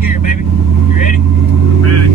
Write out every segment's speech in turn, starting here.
gear, baby. You ready? Right.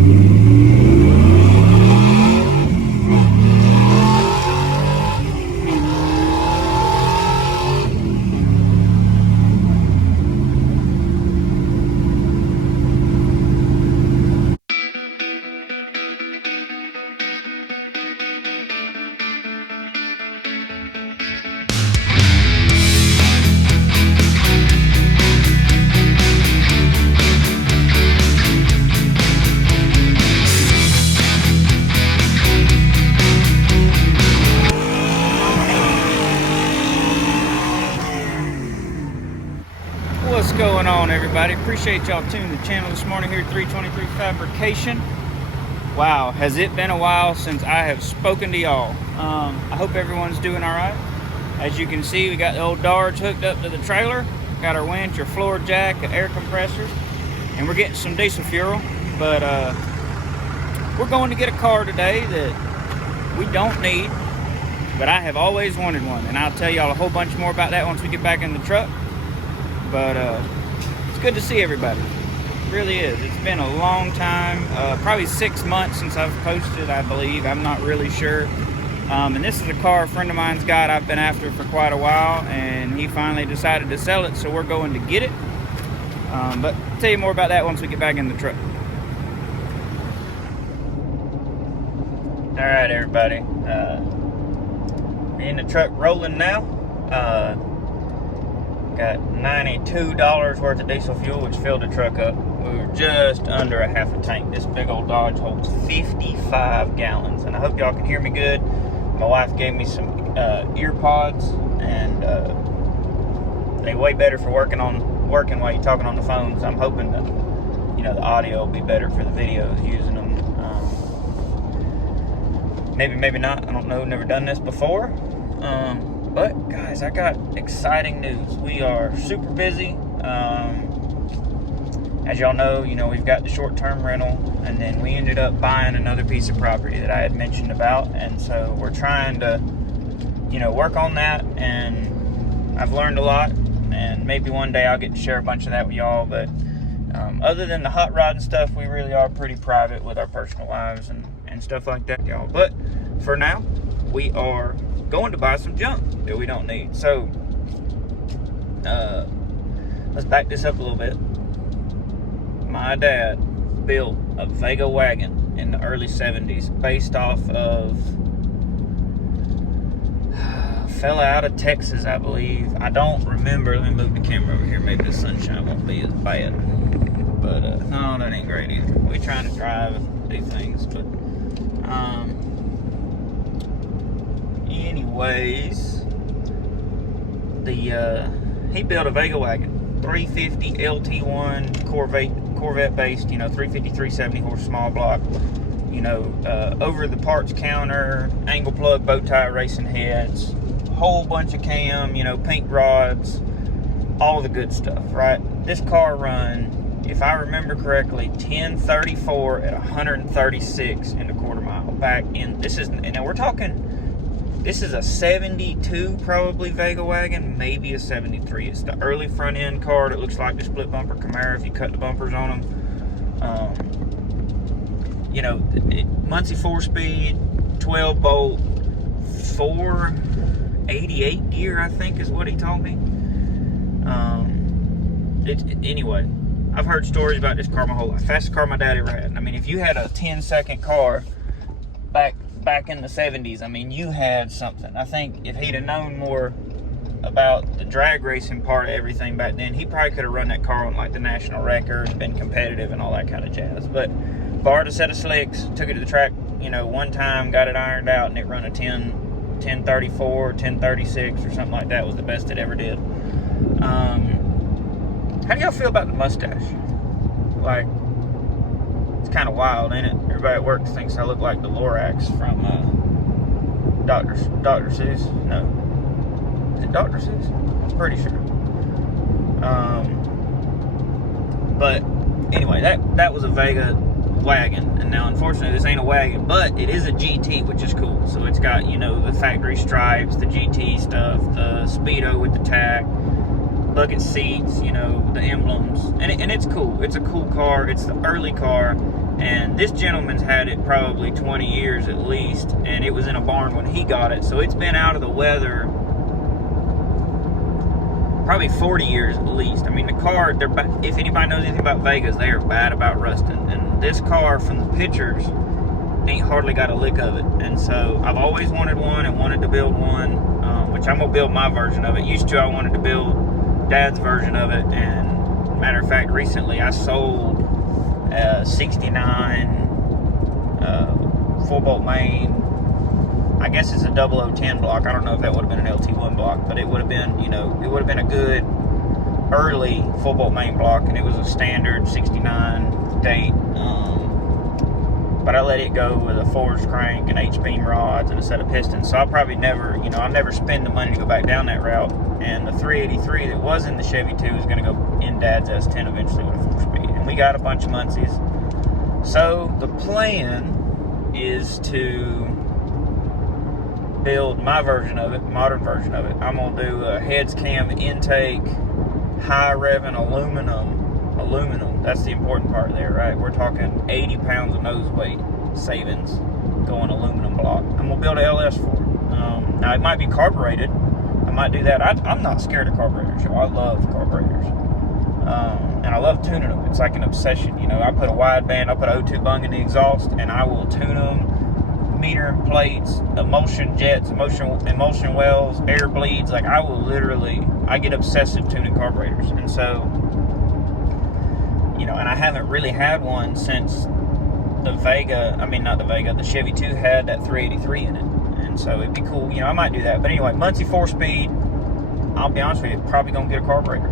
What's going on, everybody? Appreciate y'all tuning the channel this morning here at 323 Fabrication. Wow, has it been a while since I have spoken to y'all. I hope everyone's doing all right. As you can see, we got the old Dodge hooked up to the trailer, got our winch, our floor jack, air compressors, and we're getting some diesel fuel. But we're going to get a car today that we don't need, but I have always wanted one, and I'll tell y'all a whole bunch more about that once we get back in the truck. But it's good to see everybody. It really is. It's been a long time, probably 6 months since I've posted, I believe. I'm not really sure. And this is a car a friend of mine's got I've been after for quite a while, and he finally decided to sell it, so we're going to get it. But I'll tell you more about that once we get back in the truck. All right, everybody. We're in the truck rolling now. Got $92 worth of diesel fuel, which filled the truck up. We were just under a half a tank. This big old Dodge holds 55 gallons, and I hope y'all can hear me good. My wife gave me some ear pods, and they way better for working while you're talking on the phones. I'm hoping that, you know, the audio will be better for the videos using them. Maybe not. I don't know. Never done this before. But guys, I got exciting news. We are super busy. As y'all know, we've got the short-term rental, and then we ended up buying another piece of property that I had mentioned about, and so we're trying to, work on that, and I've learned a lot, and maybe one day I'll get to share a bunch of that with y'all. But other than the hot rod and stuff, we really are pretty private with our personal lives and stuff like that, y'all. But for now, we are going to buy some junk that we don't need. So let's back this up a little bit. My dad built a Vega wagon in the early 70s based off of a fella out of Texas, I believe. I don't remember. Let me move the camera over here. Maybe the sunshine won't be as bad. But no, that ain't great either. We're trying to drive and do things, but anyways, he built a Vega wagon, 350 LT1 Corvette based, 350, 370 horse small block, over the parts counter, angle plug, bow tie racing heads, whole bunch of cam, paint rods, all the good stuff, right? This car run, if I remember correctly, 1034 at 136 in a quarter mile back in, this is a 72 probably Vega wagon, maybe a 73. It's the early front end car that looks like the split bumper Camaro if you cut the bumpers on them. Muncie 4-speed, 12 bolt, 488 gear, I think is what he told me. Anyway, I've heard stories about this car my whole life. Fastest car my daddy ever had. I mean, if you had a 10-second car back in the 70s, I mean, you had something. I think if he'd have known more about the drag racing part of everything back then, he probably could have run that car on like the national record and been competitive and all that kind of jazz. But borrowed a set of slicks, took it to the track, one time, got it ironed out, and it run a 1034, 1036 or something like that. Was the best it ever did. How do y'all feel about the mustache? Like, it's kind of wild, ain't it? Everybody at work thinks I look like the Lorax from Dr. Seuss. No. Is it Dr. Seuss? I'm pretty sure. But anyway, that was a Vega wagon, and now unfortunately this ain't a wagon, but it is a GT, which is cool. So it's got, the factory stripes, the GT stuff, the Speedo with the tack, bucket seats, you know, the emblems, and it's cool. It's a cool car. It's the early car, and this gentleman's had it probably 20 years at least, and it was in a barn when he got it, so it's been out of the weather probably 40 years at least. I mean, the car, if anybody knows anything about Vegas, they are bad about rusting, and this car, from the pictures, ain't hardly got a lick of it. And so I've always wanted one and wanted to build one, which I'm gonna build my version of it. Used to, I wanted to build Dad's version of it, and matter of fact, recently I sold a 69 4-bolt main. I guess it's a 0010 block. I don't know if that would have been an LT1 block, but it would have been, you know, it would have been a good early 4-bolt main block, and it was a standard 69 date. But I let it go with a forged crank and H-beam rods and a set of pistons. So I'll probably never, you know, I'll never spend the money to go back down that route. And the 383 that was in the Chevy 2 is going to go in Dad's S10 eventually with a 4-speed. And we got a bunch of muncies. So the plan is to build my version of it, modern version of it. I'm going to do a heads cam intake, high revving aluminum. That's the important part there, right? We're talking 80 pounds of nose weight savings going aluminum block. I'm gonna build a LS for it. Now it might be carbureted. I might do that. I'm not scared of carburetors, y'all. I love carburetors, and I love tuning them. It's like an obsession, you know. I put a wideband, I put an O2 bung in the exhaust, and I will tune them, meter plates, emulsion jets, emulsion wells, air bleeds. Like I get obsessive tuning carburetors, and so, you know, and I haven't really had one since the the Chevy 2 had that 383 in it. And so it'd be cool, you know, I might do that. But anyway, muncie 4-speed, I'll be honest with you, probably gonna get a carburetor.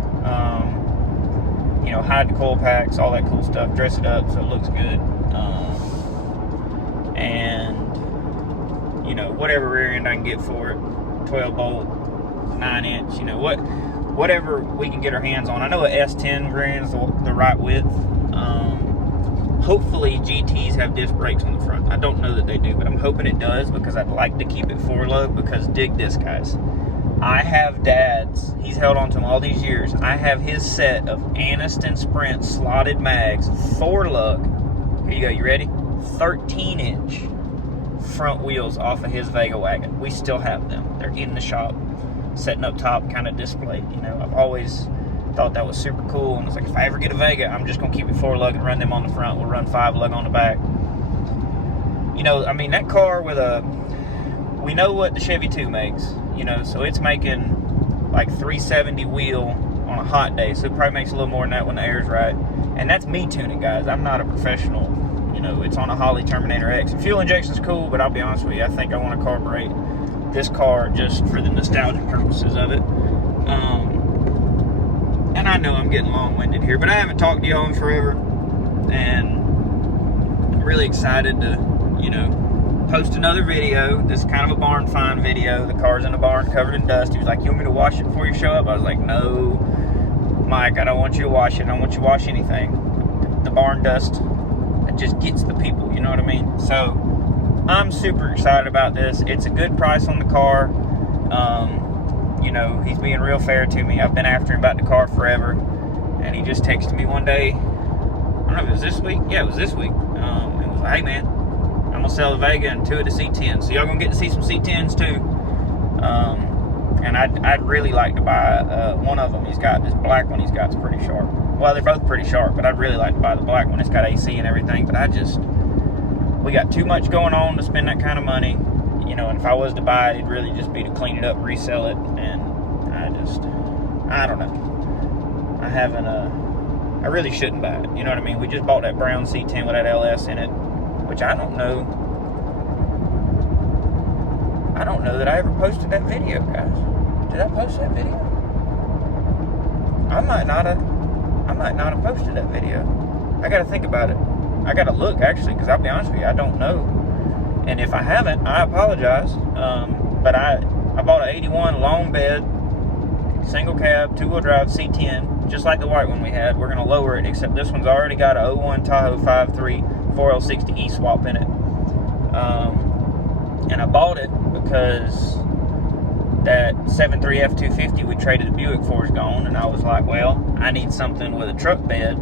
You know, hide the coil packs, all that cool stuff, dress it up so it looks good. And, you know, whatever rear end I can get for it, 12 bolt, 9-inch, you know, whatever we can get our hands on. I know a S10 rear end is the right width. Hopefully GTs have disc brakes on the front. I don't know that they do, but I'm hoping it does, because I'd like to keep it 4-lug, because dig this, guys. I have Dad's, he's held on to them all these years. I have his set of Aniston Sprint slotted mags, 4-lug. Here you go, you ready? 13-inch front wheels off of his Vega wagon. We still have them. They're in the shop, setting up top, kind of displayed. You know, I've always thought that was super cool, and it's like, if I ever get a Vega, I'm just gonna keep it 4-lug and run them on the front. We'll run 5-lug on the back. You know, I mean, that car with we know what the Chevy 2 makes, you know, so it's making like 370 wheel on a hot day, so it probably makes a little more than that when the air's right. And that's me tuning, guys. I'm not a professional. You know, it's on a Holley Terminator X. And fuel injection's cool, but I'll be honest with you, I think I want to carburate this car just for the nostalgic purposes of it. And I know I'm getting long-winded here, but I haven't talked to y'all in forever, and I'm really excited to, you know, post another video. This is kind of a barn find video. The car's in a barn covered in dust. He was like, you want me to wash it before you show up? I was like, no, Mike, I don't want you to wash it. I don't want you to wash anything. The barn dust, it just gets the people, you know what I mean? So I'm super excited about this. It's a good price on the car. You know, he's being real fair to me. I've been after him about the car forever, and he just texted me one day. I don't know if it was this week. Yeah, it was this week. And was like, hey man, I'm gonna sell the Vega and 2 of the C10s. So y'all gonna get to see some C10s too. And I'd really like to buy one of them. He's got this black one. He's got, it's pretty sharp. Well, they're both pretty sharp, but I'd really like to buy the black one. It's got AC and everything. But we got too much going on to spend that kind of money. You know, and if I was to buy it, it'd really just be to clean it up, resell it, and I don't know. I really shouldn't buy it. You know what I mean? We just bought that brown C10 with that LS in it, which I don't know that I ever posted that video, guys. Did I post that video? I might not have posted that video. I gotta think about it. I gotta look, actually, because I'll be honest with you, I don't know. And if I haven't, I apologize. But I bought an 81 long bed, single cab, 2-wheel drive C10, just like the white one we had. We're going to lower it, except this one's already got a 01 Tahoe 5.3 4L60 E-swap in it. And I bought it because that 7.3 F-250 we traded the Buick for is gone, and I was like, well, I need something with a truck bed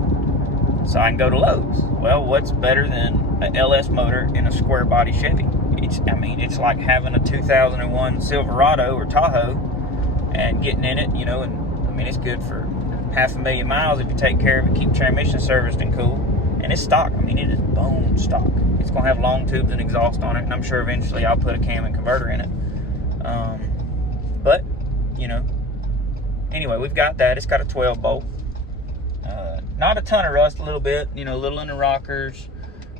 so I can go to Lowe's. Well, what's better than an LS motor in a square body Chevy? It's like having a 2001 Silverado or Tahoe and getting in it, you know, and I mean, it's good for 500,000 miles if you take care of it, keep transmission serviced and cool. And it's stock. I mean, it is bone stock. It's going to have long tubes and exhaust on it, and I'm sure eventually I'll put a cam and converter in it. But, you know, anyway, we've got that. It's got a 12 bolt. Not a ton of rust, a little bit, you know, a little in the rockers,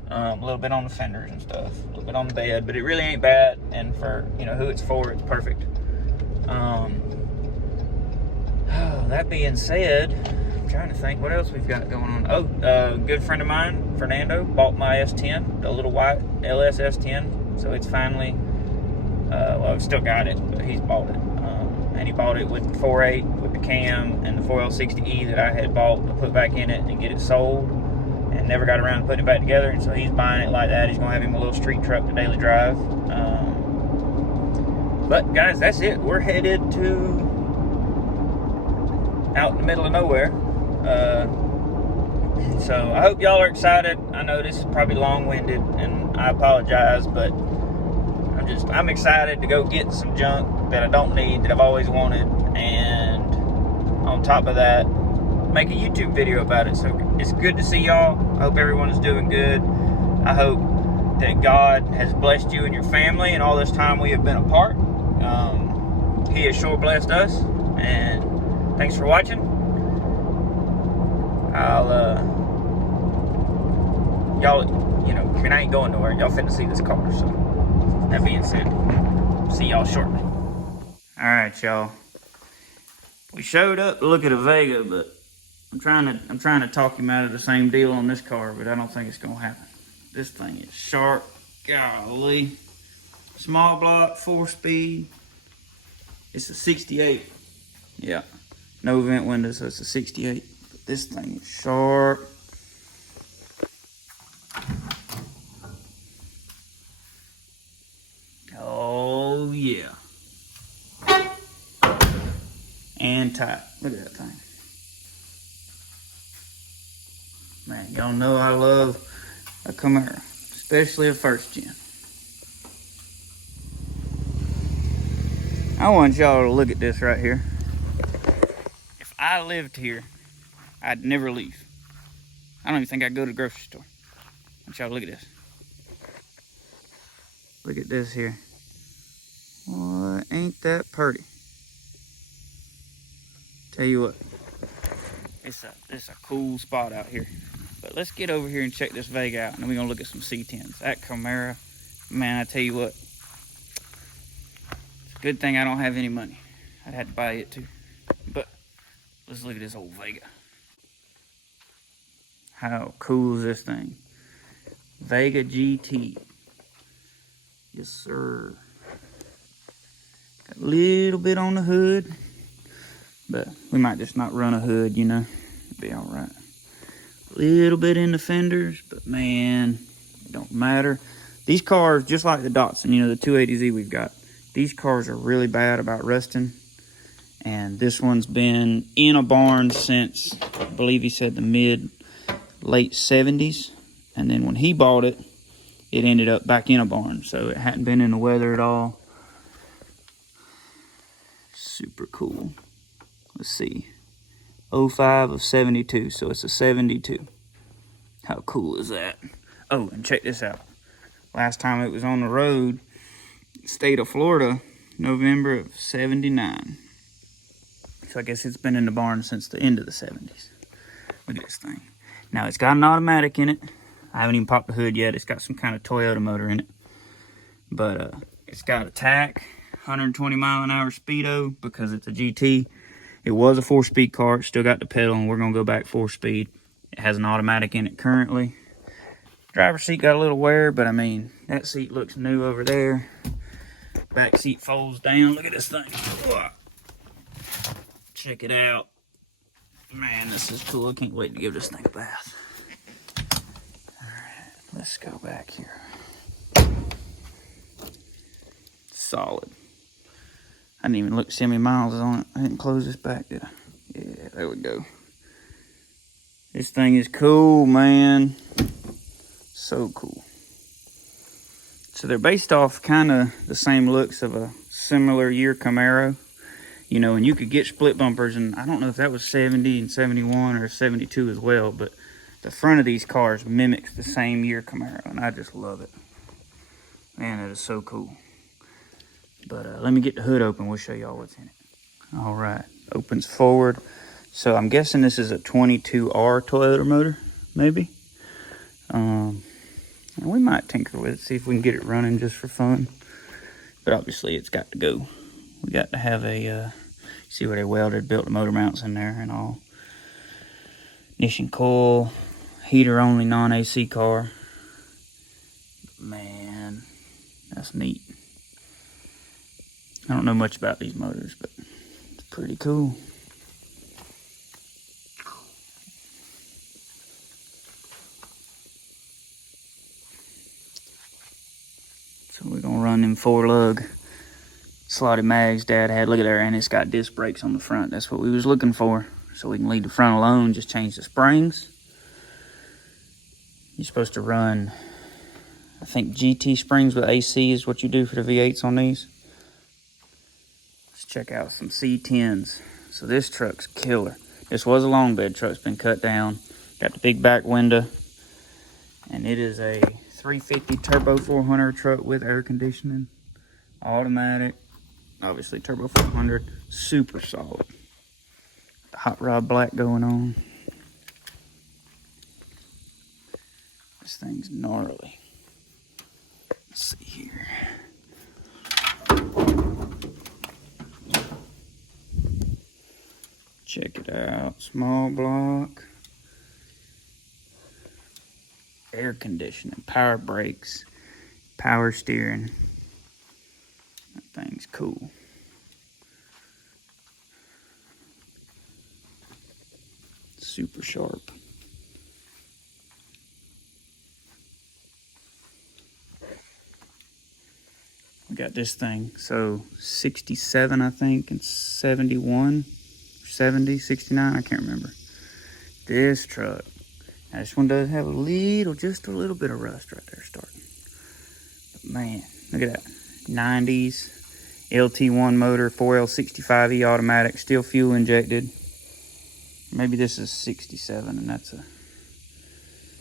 a little bit on the fenders and stuff, a little bit on the bed, but it really ain't bad, and for, you know, who it's for, it's perfect. That being said, I'm trying to think what else we've got going on. Oh, a good friend of mine, Fernando, bought my S10, the little white LS S10, so it's finally, well, I've still got it, but he's bought it. And he bought it with the 4.8 with the cam and the 4L60E that I had bought to put back in it and get it sold, and never got around to putting it back together, and so he's buying it like that. He's going to have him a little street truck to daily drive. But guys, that's it. We're headed to out in the middle of nowhere. So I hope y'all are excited. I know this is probably long-winded, and I apologize, but I'm excited to go get some junk that I don't need, that I've always wanted, and on top of that, make a YouTube video about it. So it's good to see y'all. I hope everyone is doing good. I hope that God has blessed you and your family, and all this time we have been apart. He has sure blessed us, and thanks for watching. Y'all, you know, I mean, I ain't going nowhere. Y'all finna see this car, so that being said, see y'all shortly. All right, y'all. We showed up to look at a Vega, but I'm trying to talk him out of the same deal on this car, but I don't think it's gonna happen. This thing is sharp, golly. Small block, 4-speed. It's a 68. Yeah, no vent windows, so it's a 68. But this thing is sharp. Oh yeah. And tight. Look at that thing. Man, y'all know I love a Camaro, especially a first gen. I want y'all to look at this right here. If I lived here, I'd never leave. I don't even think I'd go to the grocery store. I want y'all to look at this. Look at this here. Boy, ain't that pretty. Tell you what, it's a cool spot out here. But let's get over here and check this Vega out, and then we're gonna look at some C10s. That Camaro, man, I tell you what, it's a good thing I don't have any money. I'd have to buy it too. But let's look at this old Vega. How cool is this thing? Vega GT. Yes, sir. Got a little bit on the hood, but we might just not run a hood, you know. It'll be all right. A little bit in the fenders, but man, it don't matter. These cars, just like the Datsun, you know, the 280Z we've got, these cars are really bad about rusting. And this one's been in a barn since, I believe he said, the late 70s. And then when he bought it, it ended up back in a barn. So it hadn't been in the weather at all. Super cool. Let's see. 05 of 72, so it's a 72. How cool is that? Oh, and check this out. Last time it was on the road, state of Florida, November of 79. So I guess it's been in the barn since the end of the 70s. Look at this thing. Now it's got an automatic in it. I haven't even popped the hood yet. It's got some kind of Toyota motor in it. But it's got a TAC, 120 mile an hour speedo because it's a GT. It was a 4-speed car. It's still got the pedal, and we're going to go back 4-speed. It has an automatic in it currently. Driver's seat got a little wear, but I mean, that seat looks new over there. Back seat folds down. Look at this thing. Check it out. Man, this is cool. I can't wait to give this thing a bath. Alright, let's go back here. Solid. I didn't even look to see how many miles is on it. I didn't close this back, did I? Yeah, there we go. This thing is cool, man. So cool. So they're based off kind of the same looks of a similar year Camaro. You know, and you could get split bumpers, and I don't know if that was 70 and 71 or 72 as well, but the front of these cars mimics the same year Camaro, and I just love it. Man, that is so cool. But let me get the hood open. We'll show y'all what's in it. All right, opens forward. So I'm guessing this is a 22R Toyota motor, maybe. And we might tinker with it, see if we can get it running just for fun. But obviously it's got to go. We got to have a, see where they welded, built the motor mounts in there and all. Ignition coil, heater only, non-AC car. Man, that's neat. I don't know much about these motors, but it's pretty cool. So we're gonna run them 4-lug slotted mags Dad had. Look at there, and it's got disc brakes on the front. That's what we was looking for. So we can leave the front alone, just change the springs. You're supposed to run, I think GT springs with AC is what you do for the V8s on these. Let's check out some C10s. So this truck's killer. This was a long bed truck, it's been cut down. Got the big back window. And it is a 350 turbo 400 truck with air conditioning. Automatic. Obviously turbo 400. Super solid. The hot rod black going on. This thing's gnarly. Let's see here. Check it out. Small block. Air conditioning, power brakes, power steering. That thing's cool. Super sharp. We got this thing, so 67 I think, and 71, 70, 69, I can't remember. This truck. Now this one does have a little, just a little bit of rust right there starting. But man, look at that. 90s, LT1 motor, 4L65E automatic, still fuel injected. Maybe this is 67 and that's a,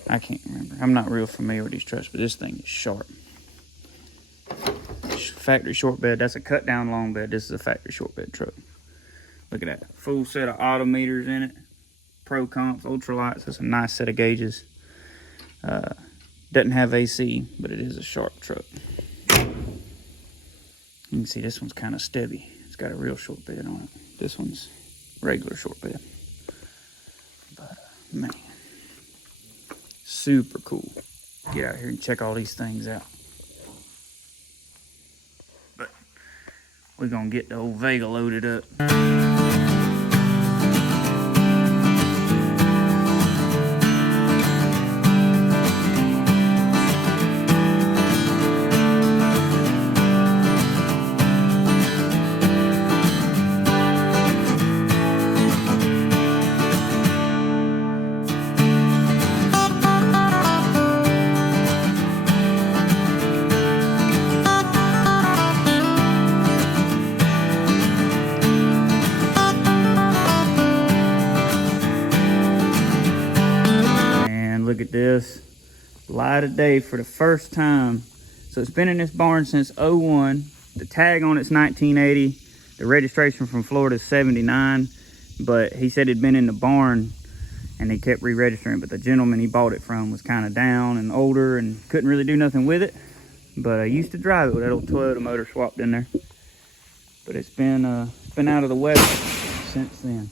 I can't remember. I'm not real familiar with these trucks, but this thing is sharp. Factory short bed, that's a cut down long bed. This is a factory short bed truck. Look at that, full set of auto meters in it. Pro comps, ultralights, that's a nice set of gauges. Doesn't have AC, but it is a sharp truck. You can see this one's kind of stubby. It's got a real short bed on it. This one's regular short bed. But man, super cool. Get out here and check all these things out. But we're gonna get the old Vega loaded up. Look at this, light of day for the first time. So it's been in this barn since 01. The tag on it's 1980. The registration from Florida is 79. But he said it'd been in the barn and they kept re-registering. But the gentleman he bought it from was kind of down and older and couldn't really do nothing with it. But I used to drive it with that old Toyota motor swapped in there. But it's been out of the weather since then.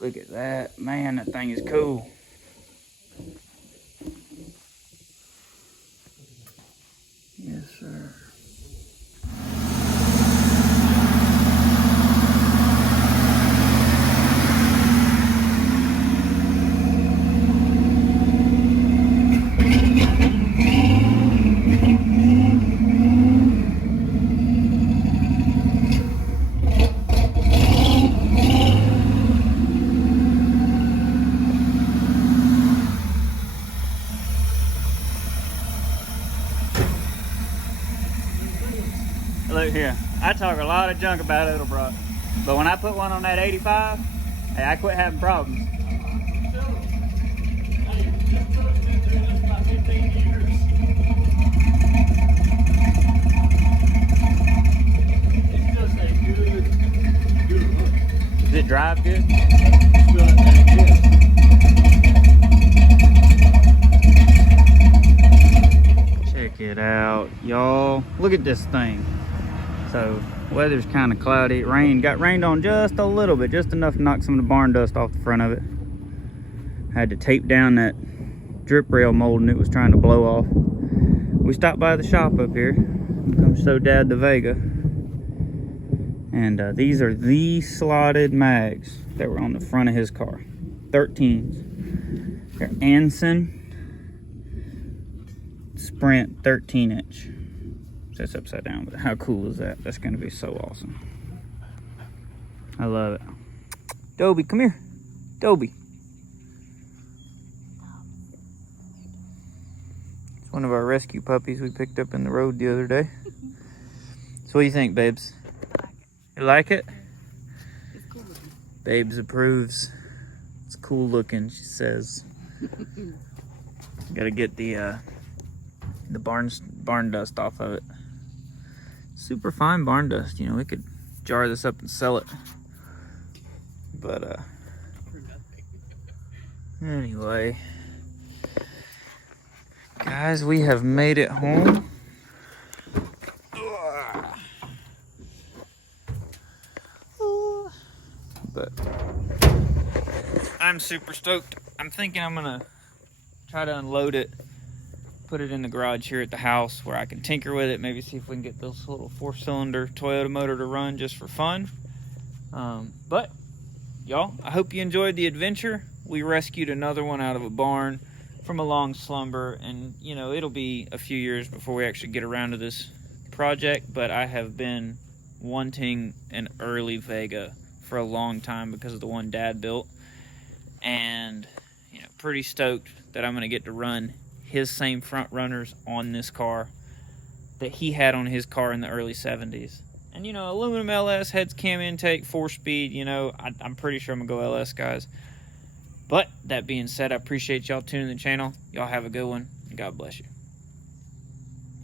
Look at that, man, that thing is cool. Yes, sir. look here. I talk a lot of junk about Edelbrock, but when I put one on that 85, hey, I quit having problems. Does it drive good? Check it out, y'all. Look at this thing. So, weather's kind of cloudy. Got rained on just a little bit, just enough to knock some of the barn dust off the front of it. Had to tape down that drip rail molding it was trying to blow off. We stopped by the shop up here. Come show Dad the Vega. And these are the slotted mags that were on the front of his car. 13s. They're Anson Sprint 13-inch. That's upside down, but how cool is that? That's gonna be so awesome. I love it. Dobie, come here. Dobie. It's one of our rescue puppies we picked up in the road the other day. So what do you think, babes? You like it? It's cool looking. Babes approves. It's cool looking, she says. Gotta get the barn dust off of it. Super fine barn dust, you know, we could jar this up and sell it. But anyway, guys, we have made it home. But I'm super stoked. I'm thinking I'm gonna try to unload it, put it in the garage here at the house where I can tinker with it, maybe see if we can get this little 4-cylinder Toyota motor to run just for fun. But y'all, I hope you enjoyed the adventure. We rescued another one out of a barn from a long slumber, and you know, it'll be a few years before we actually get around to this project, but I have been wanting an early Vega for a long time because of the one Dad built, and you know, pretty stoked that I'm gonna get to run his same front runners on this car that he had on his car in the early 70s. And you know, aluminum LS, heads cam intake, 4-speed, you know, I'm pretty sure I'm gonna go LS, guys. But that being said, I appreciate y'all tuning in the channel. Y'all have a good one, and God bless you.